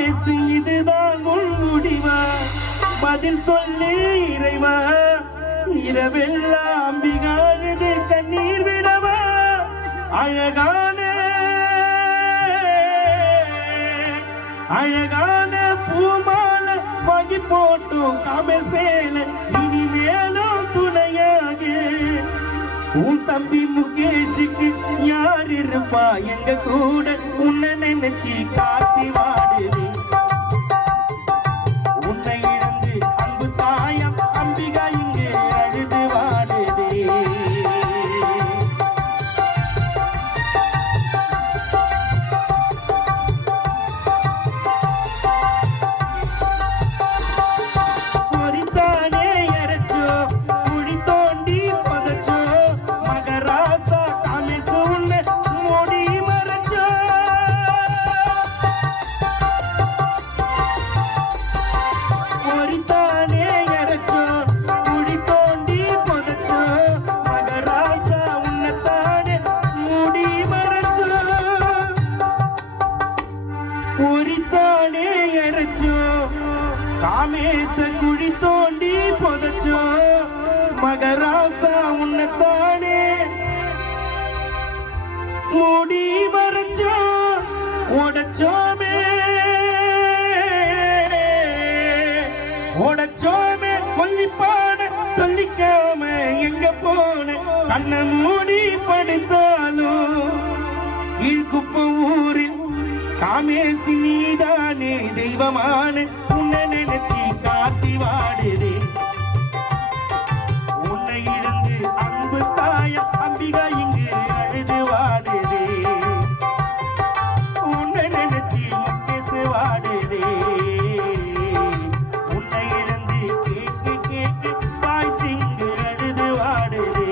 காமேசு இதுதான் உன் முடிவா பதில் சொல்லு இறைவா இரவெல்லாம் அம்பிகானது கண்ணீர் விடவா அழகான அழகான பூமால வாங்கி போட்டும் காமேஸ் மேல இனிமேலும் துணையாக உன் தம்பி முகேஷுக்கு யார் இருப்பா எங்க கூட உன்னை நினைச்சு காத்தி வாடுது உன்னை இழந்து அன்பு தாயம் அம்பிகா இங்கு அழுது வாடுதே பொறித்தானே எரச்சோ குழி தோண்டி பதச்சோ மகராசா காமேசு உன்னை மூடி மறைச்சோ பொறித்தானே எரச்சோ குழி தோண்டி பதச்சோ மகராசா உன்னை தானே மூடி மறைச்சோ பொறித்தானே எரச்சோ காமேச குழி தோண்டி புதைச்சோ மகராசா உன்னைத்தானே மூடி மறைச்சோ உடைச்சோமே கொல்லிப்பாட சொல்லிக்காம எங்க போன கண்ண மூடி படுத்தாலும் கீழ்குப்ப ஊரில் காமேசி நீதானே தெய்வமான உன்னை நினைச்சி காத்தி வாடுதே உன்னை இழந்து அன்பு தாய அம்பிகா இங்கு அழுது வாடுதே உன்னை நினைச்சி முக்கேசு வாடுதே உன்னை இழந்து கேக்கு கேக்கு பாய் சிங்கு அழுது வாடுதே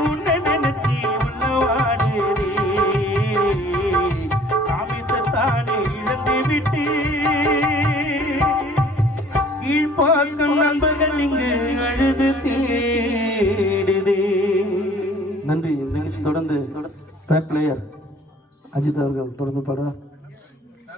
உன்னை நினைச்சி உள்ள வாடுதே காமேசத்தானே இழந்து விட்டு கீழ்பாக்கம் நண்பர்கள் இங்கு அழுது தேடுதே. நன்றி. நிகழ்ச்சி தொடர்ந்து பேக் பிளேயர் அஜித் அவர்கள் தொடர்ந்து பாடுவார்.